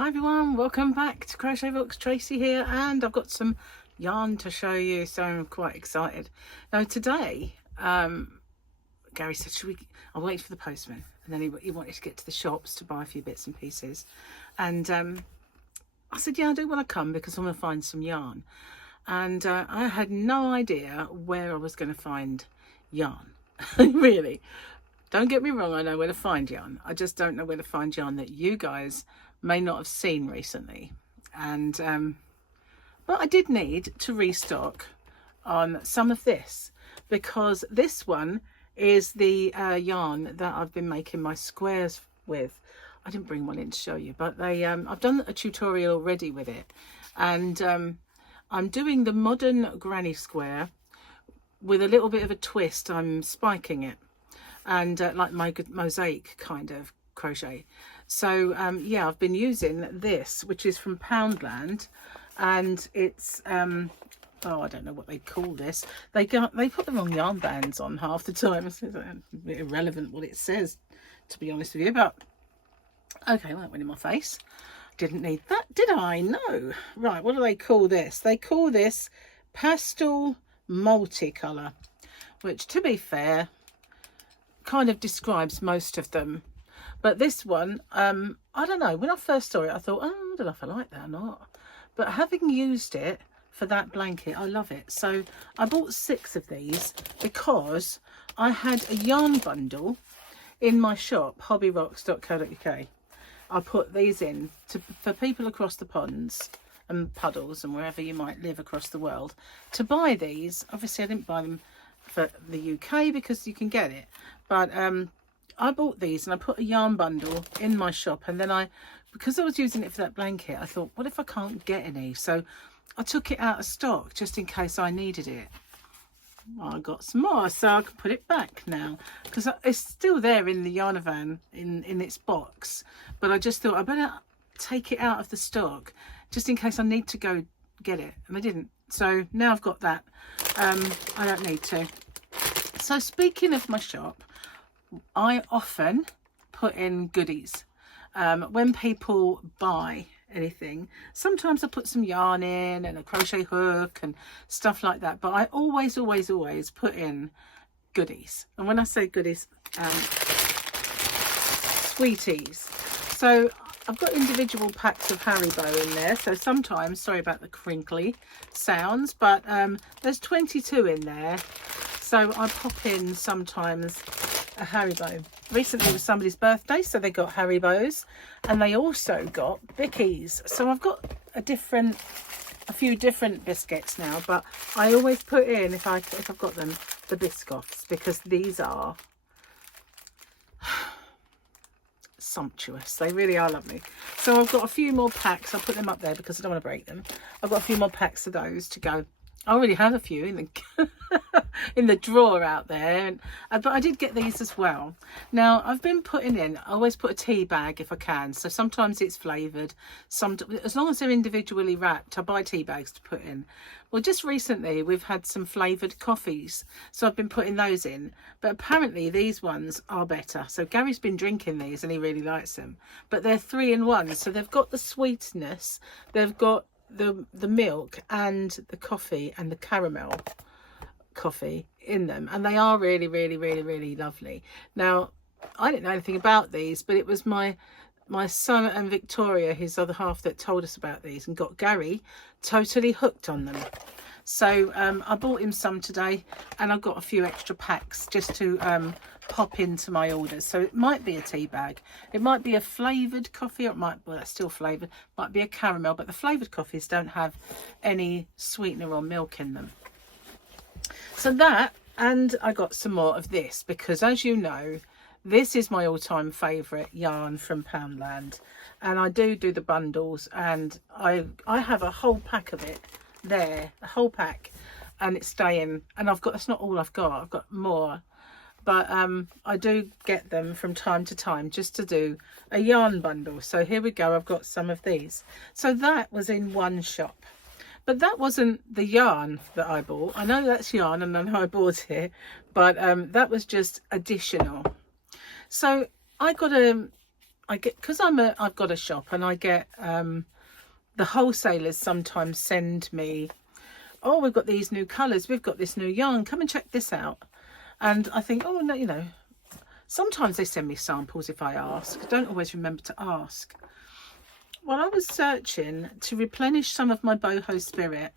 Hi everyone, welcome back to Crochet Books. Tracy here, and I've got some yarn to show you, so I'm quite excited. Now today, Gary said, I'll wait for the postman, and then he wanted to get to the shops to buy a few bits and pieces, and I said, yeah, I do want to come because I want to find some yarn, and I had no idea where I was going to find yarn. Really, don't get me wrong, I know where to find yarn. I just don't know where to find yarn that you guys may not have seen recently. And but I did need to restock on some of this, because this one is the yarn that I've been making my squares with. I didn't bring one in to show you, but they I've done a tutorial already with it, and I'm doing the modern granny square with a little bit of a twist. I'm spiking it, and like my mosaic kind of crochet. So yeah, I've been using this, which is from Poundland, and it's oh, I don't know what they call this. They put the wrong yarn bands on half the time. It's a bit irrelevant what it says, to be honest with you, but okay, well, that went in my face. Didn't need that, did I? No. Right, what do they call this? They call this pastel multicolour, which, to be fair, kind of describes most of them. But this one, I don't know, when I first saw it I thought, oh, I don't know if I like that or not, but having used it for that blanket, I love it. So I bought 6 of these because I had a yarn bundle in my shop, hobbyrocks.co.uk. I put these in for people across the ponds and puddles and wherever you might live across the world to buy these. Obviously I didn't buy them for the UK because you can get it, but I bought these and I put a yarn bundle in my shop, and then because I was using it for that blanket, I thought, what if I can't get any? So I took it out of stock just in case I needed it. I got some more, so I can put it back now because it's still there in the Yarnavan in its box, but I just thought I better take it out of the stock just in case I need to go get it, and I didn't. So now I've got that. I don't need to. So speaking of my shop, I often put in goodies when people buy anything. Sometimes I put some yarn in and a crochet hook and stuff like that, but I always put in goodies. And when I say goodies, sweeties. So I've got individual packs of Haribo in there, so sometimes, sorry about the crinkly sounds, but there's 22 in there, so I pop in sometimes a Haribo. Recently was somebody's birthday, so they got Haribos, and they also got Bickies. So I've got a few different biscuits now, but I always put in, if I've got them, the Biscoffs, because these are sumptuous. They really are lovely. So I've got a few more packs. I'll put them up there because I don't want to break them. I've got a few more packs of those to go. I already have a few in the in the drawer out there, but I did get these as well. Now I've been putting in, I always put a tea bag if I can, so sometimes it's flavoured, as long as they're individually wrapped, I buy tea bags to put in. Well, just recently we've had some flavoured coffees, so I've been putting those in, but apparently these ones are better. So Gary's been drinking these and he really likes them, but they're 3-in-1, so they've got the sweetness, they've got the milk and the coffee and the caramel coffee in them, and they are really lovely. Now I didn't know anything about these, but it was my son and Victoria, his other half, that told us about these and got Gary totally hooked on them. So I bought him some today, and I've got a few extra packs just to pop into my orders. So it might be a tea bag, it might be a flavoured coffee, or it might, well, that's still flavoured, might be a caramel, but the flavoured coffees don't have any sweetener or milk in them. So that, and I got some more of this because, as you know, this is my all-time favourite yarn from Poundland, and I do the bundles, and I have a whole pack of it there, a whole pack, and it's staying. And that's not all I've got more, but I do get them from time to time just to do a yarn bundle. So here we go, I've got some of these. So that was in one shop, but that wasn't the yarn that I bought. I know that's yarn and I know I bought it, but that was just additional. So I got because I've got a shop, and I get the wholesalers sometimes send me, oh, we've got these new colours, we've got this new yarn, come and check this out. And I think, oh no, you know, sometimes they send me samples if I ask. I don't always remember to ask. Well, I was searching to replenish some of my boho spirit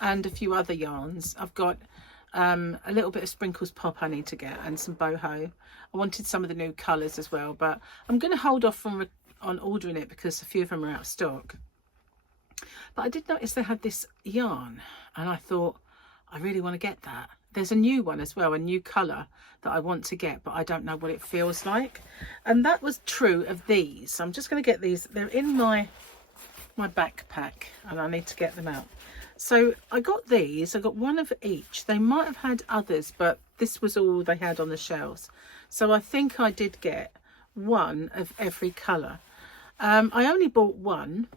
and a few other yarns. I've got a little bit of Sprinkles Pop I need to get, and some boho. I wanted some of the new colours as well, but I'm going to hold off on ordering it because a few of them are out of stock. But I did notice they had this yarn, and I thought, I really want to get that. There's a new one as well, a new colour that I want to get, but I don't know what it feels like. And that was true of these. So I'm just going to get these. They're in my backpack, and I need to get them out. So I got these. I got one of each. They might have had others, but this was all they had on the shelves. So I think I did get one of every colour. I only bought one,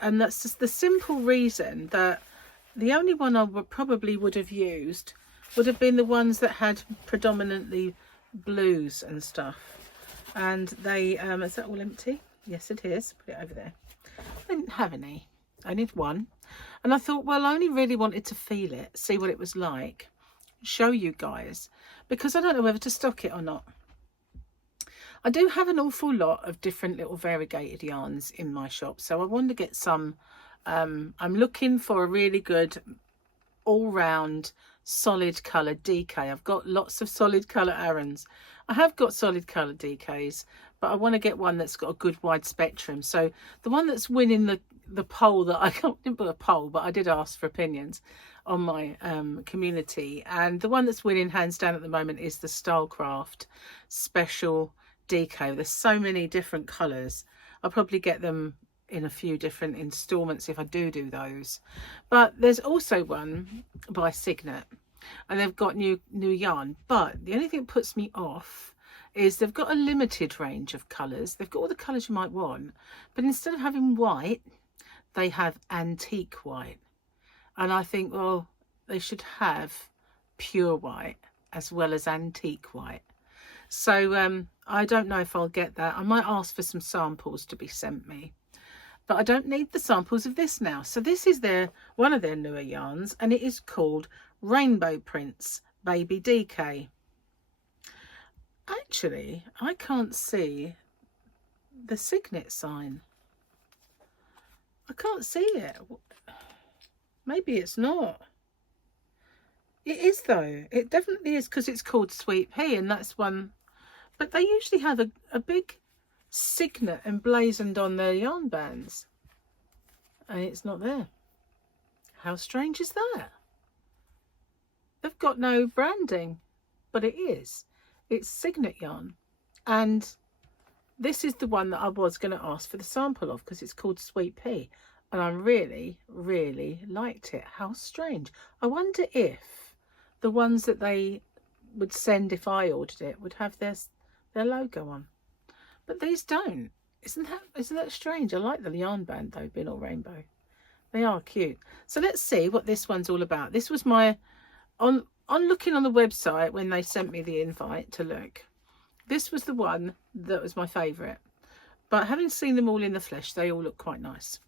and that's just the simple reason that the only one I probably would have used would have been the ones that had predominantly blues and stuff. And they, is that all empty? Yes, it is. Put it over there. I didn't have any. I need one. And I thought, well, I only really wanted to feel it, see what it was like, show you guys, because I don't know whether to stock it or not. I do have an awful lot of different little variegated yarns in my shop, so I want to get some. I'm looking for a really good all-round solid colour DK. I've got lots of solid colour Arons. I have got solid colour DKs, but I want to get one that's got a good wide spectrum. So the one that's winning the poll, that I didn't put a poll, but I did ask for opinions on my community, and the one that's winning hands down at the moment is the Stylecraft Special DK. There's so many different colours. I'll probably get them in a few different installments if I do those. But there's also one by Signet, and they've got new yarn, but the only thing that puts me off is they've got a limited range of colours. They've got all the colours you might want, but instead of having white, they have antique white. And I think, well, they should have pure white as well as antique white. So I don't know if I'll get that. I might ask for some samples to be sent me, but I don't need the samples of this now. So this is one of their newer yarns, and it is called Rainbow Prince Baby DK. Actually, I can't see the Signet sign. I can't see it. Maybe it's not. It is though. It definitely is, because it's called Sweet Pea, and that's one. But they usually have a big Signet emblazoned on their yarn bands, and it's not there. How strange is that? They've got no branding, but it is. It's Signet yarn, and this is the one that I was going to ask for the sample of, because it's called Sweet Pea, and I really, really liked it. How strange. I wonder if the ones that they would send if I ordered it would have their logo on, but these don't. Isn't that strange? I like the yarn band though, being all rainbow. They are cute. So let's see what this one's all about. This was my on looking on the website when they sent me the invite to look. This was the one that was my favourite, but having seen them all in the flesh, they all look quite nice.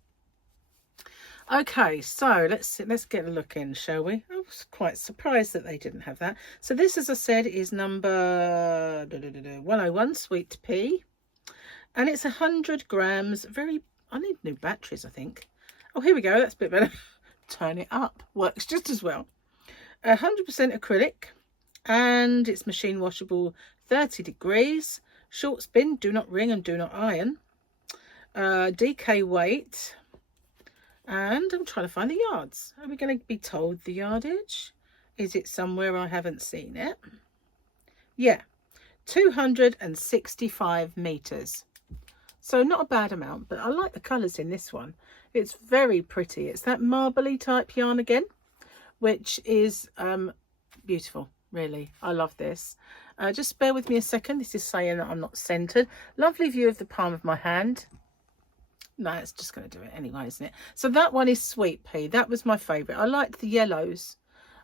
Okay, so let's get a look in, shall we? I was quite surprised that they didn't have that. So this, as I said, is number 101, Sweet Pea, and it's 100 grams. I need new batteries, I think. Oh, here we go. That's a bit better. Turn it up. Works just as well. 100% acrylic, and it's machine washable, 30 degrees. Short spin, do not wring and do not iron. DK weight. And I'm trying to find the yards. Are we going to be told the yardage? Is it somewhere I haven't seen it? Yeah, 265 meters. So not a bad amount, but I like the colours in this one. It's very pretty. It's that marbly type yarn again, which is beautiful, really. I love this. Just bear with me a second. This is saying that I'm not centered. Lovely view of the palm of my hand. No, it's just going to do it anyway, isn't it? So that one is Sweet Pea. That was my favourite. I liked the yellows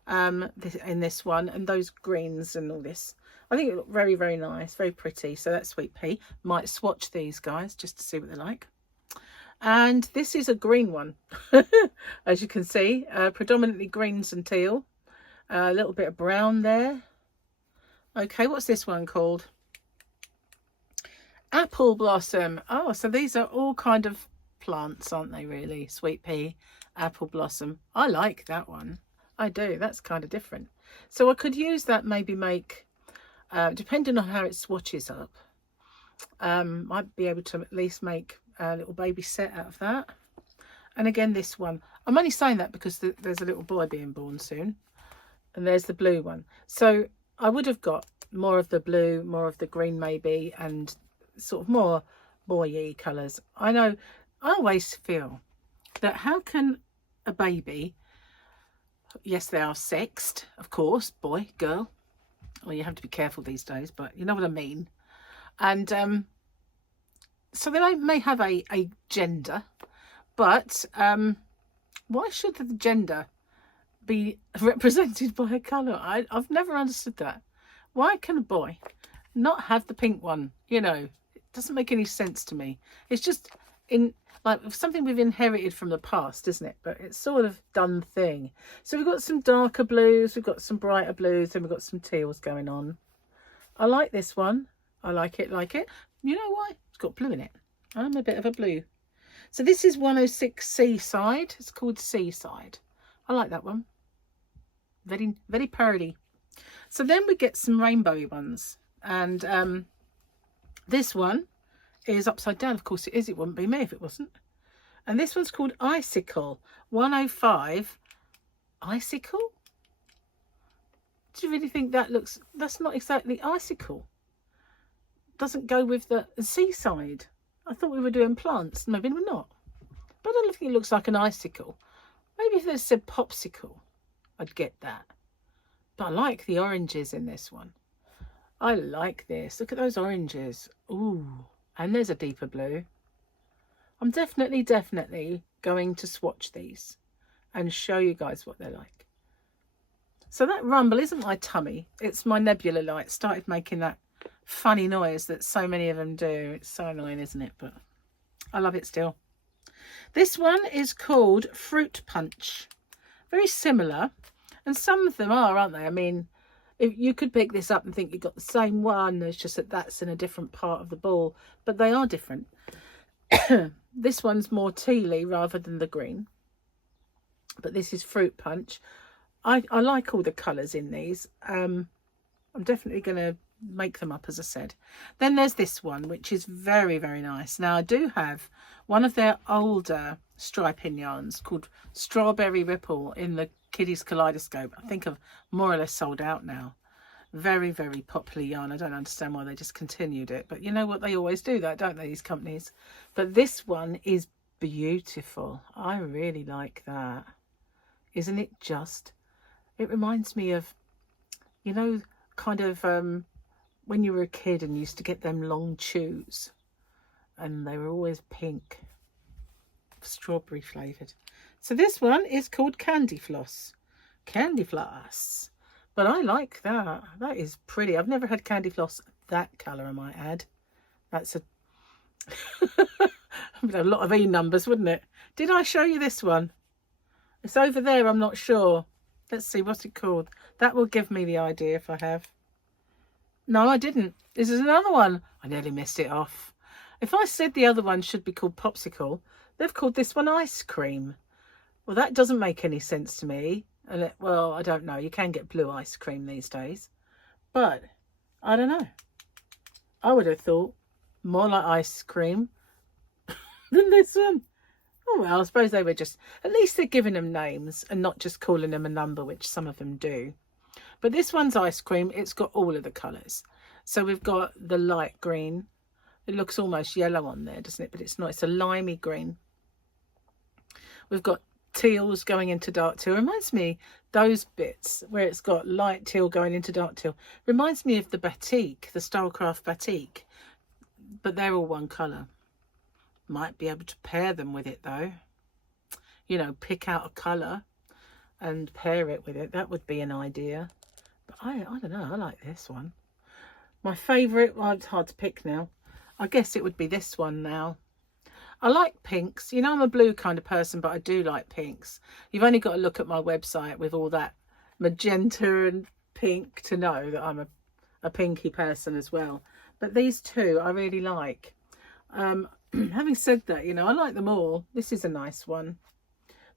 in this one, and those greens and all this. I think it looked very, very nice, very pretty. So that's Sweet Pea. Might swatch these guys just to see what they're like. And this is a green one, as you can see, predominantly greens and teal. A little bit of brown there. Okay, what's this one called? Apple blossom. Oh, so these are all kind of plants, aren't they, really? Sweet pea, apple blossom. I like that one. I do. That's kind of different. So I could use that, maybe make, depending on how it swatches up, might be able to at least make a little baby set out of that. And again, this one, I'm only saying that because there's a little boy being born soon, and there's the blue one. So I would have got more of the blue, more of the green maybe, and sort of more boy-y colours. I know, I always feel that how can a baby, yes, they are sexed, of course, boy, girl, well, you have to be careful these days, but you know what I mean. And so they may have a gender, but why should the gender be represented by a colour? I've never understood that. Why can a boy not have the pink one? You know, it doesn't make any sense to me. It's just like something we've inherited from the past, isn't it? But it's sort of done thing. So we've got some darker blues, we've got some brighter blues, and we've got some teals going on. I like this one. I like it. You know why? It's got blue in it. I'm a bit of a blue. So this is 106 Seaside. It's called Seaside. I like that one. Very, very pretty. So then we get some rainbowy ones. And this one is upside down. Of course it is. It wouldn't be me if it wasn't. And this one's called Icicle. 105 Icicle? Do you really think that looks... That's not exactly icicle. Doesn't go with the seaside. I thought we were doing plants. Maybe we're not. But I don't think it looks like an icicle. Maybe if they said popsicle, I'd get that. But I like the oranges in this one. I like this. Look at those oranges. Ooh. And there's a deeper blue. I'm definitely going to swatch these and show you guys what they're like. So that rumble isn't my tummy. It's my nebula light. Started making that funny noise that so many of them do. It's so annoying, isn't it? But I love it still. This one is called Fruit Punch. Very similar. And some of them are, aren't they? I mean, if you could pick this up and think you've got the same one. It's just that that's in a different part of the ball. But they are different. This one's more tealy rather than the green. But this is Fruit Punch. I like all the colours in these. I'm definitely going to make them up, as I said. Then there's this one, which is very, very nice. Now, I do have one of their older striping yarns called Strawberry Ripple in the Kiddies Kaleidoscope. I think I've more or less sold out now. Very, very popular yarn. I don't understand why they discontinued it. But you know what? They always do that, don't they, these companies? But this one is beautiful. I really like that. Isn't it just? It reminds me of, you know, kind of when you were a kid and used to get them long chews. And they were always pink. Strawberry flavoured. So this one is called Candy Floss. Candy Floss. But I like that. That is pretty. I've never had Candy Floss that colour, I might add. That's a... a lot of E numbers, wouldn't it? Did I show you this one? It's over there, I'm not sure. Let's see, what's it called? That will give me the idea if I have. No, I didn't. This is another one. I nearly missed it off. If I said the other one should be called Popsicle, they've called this one Ice Cream. Well, that doesn't make any sense to me. Well, I don't know. You can get blue ice cream these days. But, I don't know. I would have thought more like ice cream than this one. Oh, well, I suppose they were just... At least they're giving them names and not just calling them a number, which some of them do. But this one's Ice Cream. It's got all of the colours. So we've got the light green. It looks almost yellow on there, doesn't it? But it's not. It's a limey green. We've got teals going into dark teal. Reminds me, those bits where it's got light teal going into dark teal, reminds me of the batik, the Stylecraft batik. But they're all one colour. Might be able to pair them with it though. You know, pick out a colour and pair it with it. That would be an idea. But I don't know. I like this one. My favourite, well, it's hard to pick now. I guess it would be this one now. I like pinks. You know, I'm a blue kind of person, but I do like pinks. You've only got to look at my website with all that magenta and pink to know that I'm a pinky person as well. But these two I really like. Having said that, you know, I like them all. This is a nice one.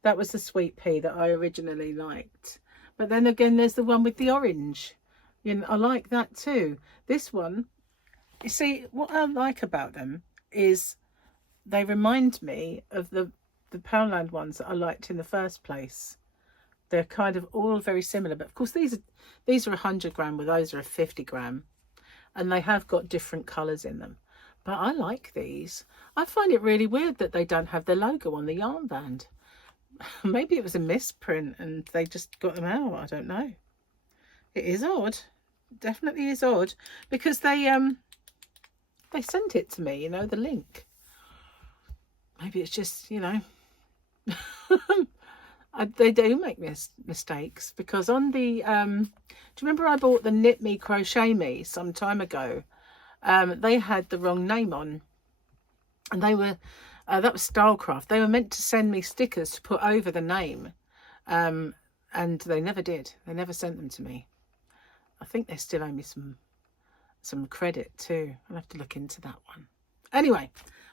That was the sweet pea that I originally liked. But then again, there's the one with the orange. You know, I like that too. This one, you see, what I like about them is they remind me of the Poundland ones that I liked in the first place. They're kind of all very similar, but of course these are 100 gram, where those are a 50 gram, and they have got different colours in them. But I like these. I find it really weird that they don't have their logo on the yarn band. Maybe it was a misprint and they just got them out. I don't know. It is odd. It definitely is odd, because they sent it to me, you know, the link. Maybe it's just, you know, they do make mistakes, because on the, do you remember I bought the Knit Me Crochet Me some time ago? They had the wrong name on, and they were, that was Stylecraft. They were meant to send me stickers to put over the name, and they never did. They never sent them to me. I think they still owe me some credit too. I'll have to look into that one. Anyway,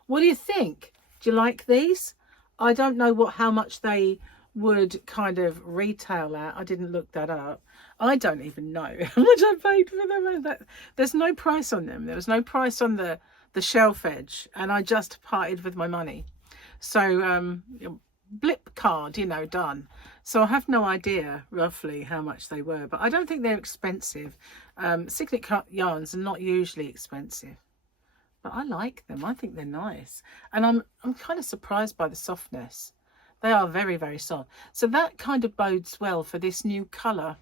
what do you think? Do you like these? I don't know how much they would kind of retail at. I didn't look that up. I don't even know how much I paid for them. There's no price on them. There was no price on the shelf edge, and I just parted with my money. So blip card, you know, done. So I have no idea roughly how much they were, but I don't think they're expensive. Signet cut yarns are not usually expensive, but I like them. I think they're nice, and I'm kind of surprised by the softness. They are very, very soft. So that kind of bodes well for this new colour.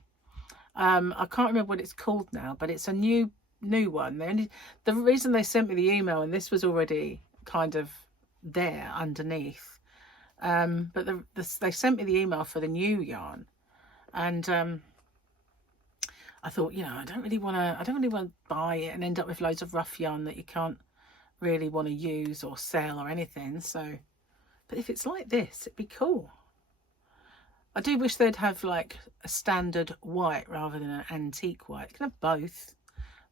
I can't remember what it's called now, but it's a new one. The reason they sent me the email, and this was already kind of there underneath, but they sent me the email for the new yarn, and I thought, you know, I don't really want to buy it and end up with loads of rough yarn that you can't really want to use or sell or anything. So, but if it's like this, it'd be cool. I do wish they'd have like a standard white rather than an antique white. You can have both,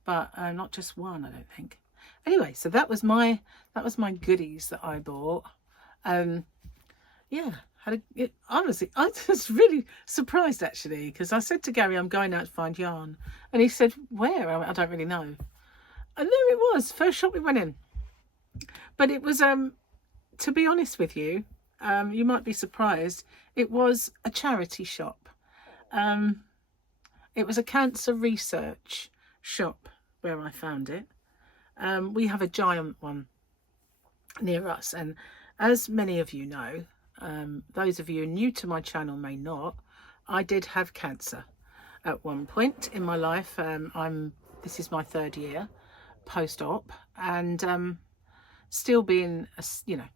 but not just one, I don't think. Anyway, so that was my goodies that I bought. Yeah, I was really surprised actually, because I said to Gary, I'm going out to find yarn, and he said, where? I don't really know. And there it was, first shop we went in. But it was, to be honest with you, you might be surprised, it was a charity shop. It was a cancer research shop where I found it. We have a giant one near us, and as many of you know, those of you new to my channel may not, I did have cancer at one point in my life. This is my 3rd year post-op, and still being, you know,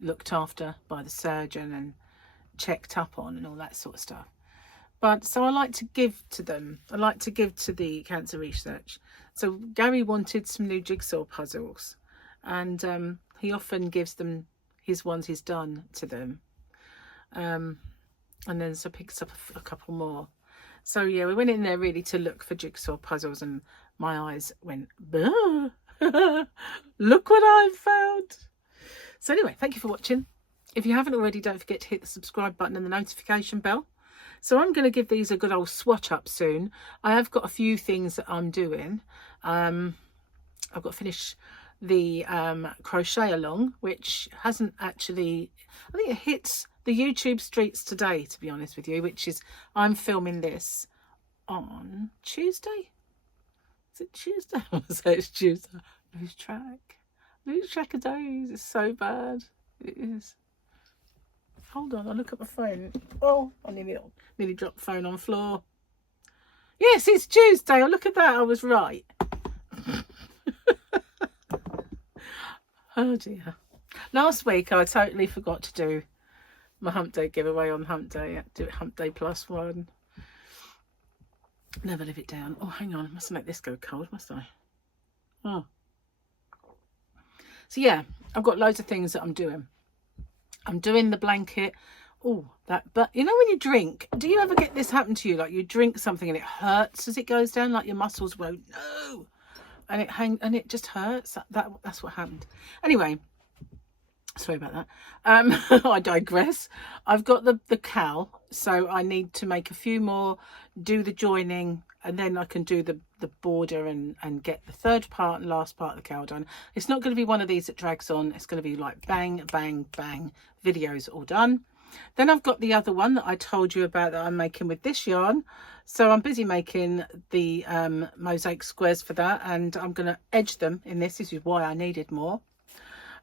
looked after by the surgeon and checked up on and all that sort of stuff. But so I like to give to them. I like to give to the cancer research. So Gary wanted some new jigsaw puzzles, and he often gives them his ones he's done to them, and then so picks up a couple more. So yeah, we went in there really to look for jigsaw puzzles, and my eyes went, look what I've found. So anyway, thank you for watching. If you haven't already, don't forget to hit the subscribe button and the notification bell. So I'm going to give these a good old swatch up soon. I have got a few things that I'm doing. I've got to finish the crochet along, which hasn't actually, I think it hits the YouTube streets today, to be honest with you, which is, I'm filming this on Tuesday. Is it Tuesday? I want to say it's Tuesday. Lose track of days. It's so bad. It is. Hold on, I'll look at my phone. Oh, I nearly dropped the phone on the floor. Yes, it's Tuesday. Oh, look at that. I was right. Oh dear. Last week I totally forgot to do my hump day giveaway on hump day. I had to do it hump day +1. Never live it down. Oh, hang on. I mustn't let this go cold, must I? Oh. So yeah, I've got loads of things that I'm doing. I'm doing the blanket. Oh, but you know when you drink, do you ever get this happen to you? Like you drink something and it hurts as it goes down, like your muscles won't, no, and it just hurts. That's what happened. Anyway, sorry about that. I digress. I've got the cowl, so I need to make a few more, do the joining, and then I can do the border and get the third part and last part of the cowl done. It's not going to be one of these that drags on. It's going to be like bang, bang, bang, videos all done. Then I've got the other one that I told you about that I'm making with this yarn. So I'm busy making the mosaic squares for that, and I'm going to edge them in this. This is why I needed more.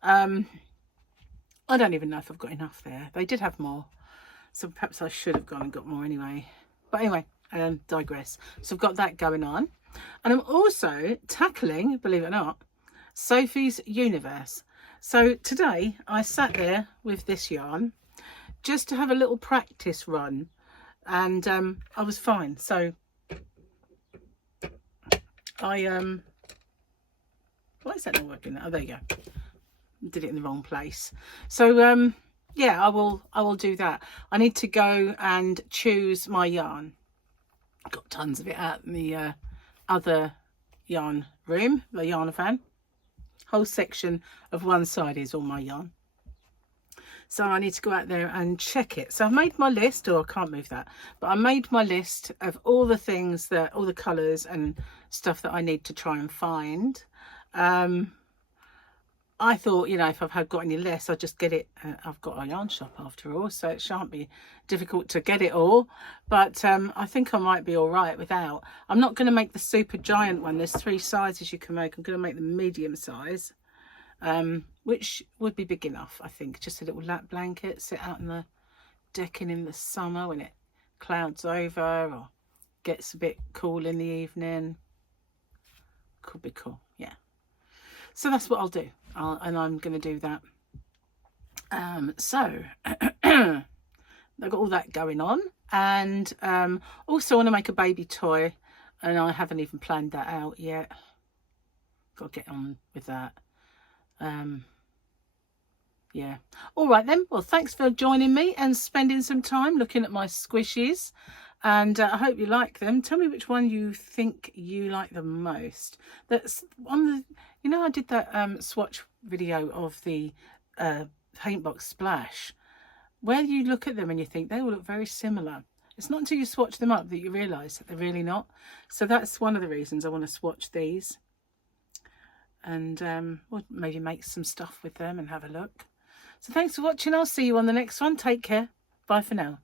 I don't even know if I've got enough there. They did have more, so perhaps I should have gone and got more anyway. But anyway, digress. So I've got that going on. And I'm also tackling, believe it or not, Sophie's Universe. So today I sat there with this yarn just to have a little practice run, and I was fine. So why is that not working? Oh, there you go. Did it in the wrong place. So yeah, I will do that. I need to go and choose my yarn. I've got tons of it out in the other yarn room, the yarn fan. Whole section of one side is all my yarn. So I need to go out there and check it. So I've made my list, or I can't move that, but I made my list of all the things that, all the colours and stuff that I need to try and find. I thought, you know, if I've got any less, I'll just get it. I've got a yarn shop after all, so it shan't be difficult to get it all. But I think I might be all right without. I'm not going to make the super giant one. There's 3 sizes you can make. I'm going to make the medium size, which would be big enough, I think. Just a little lap blanket, sit out in the decking in the summer when it clouds over or gets a bit cool in the evening. Could be cool, yeah. So that's what I'll do, and I'm going to do that. So I've got all that going on, and also want to make a baby toy, and I haven't even planned that out yet. Got to get on with that. Yeah. All right then. Well, thanks for joining me and spending some time looking at my squishies. And I hope you like them. Tell me which one you think you like the most. That's on the, you know, I did that swatch video of the Paintbox Splash, where you look at them and you think they all look very similar. It's not until you swatch them up that you realise that they're really not. So that's one of the reasons I want to swatch these. And we'll maybe make some stuff with them and have a look. So thanks for watching. I'll see you on the next one. Take care. Bye for now.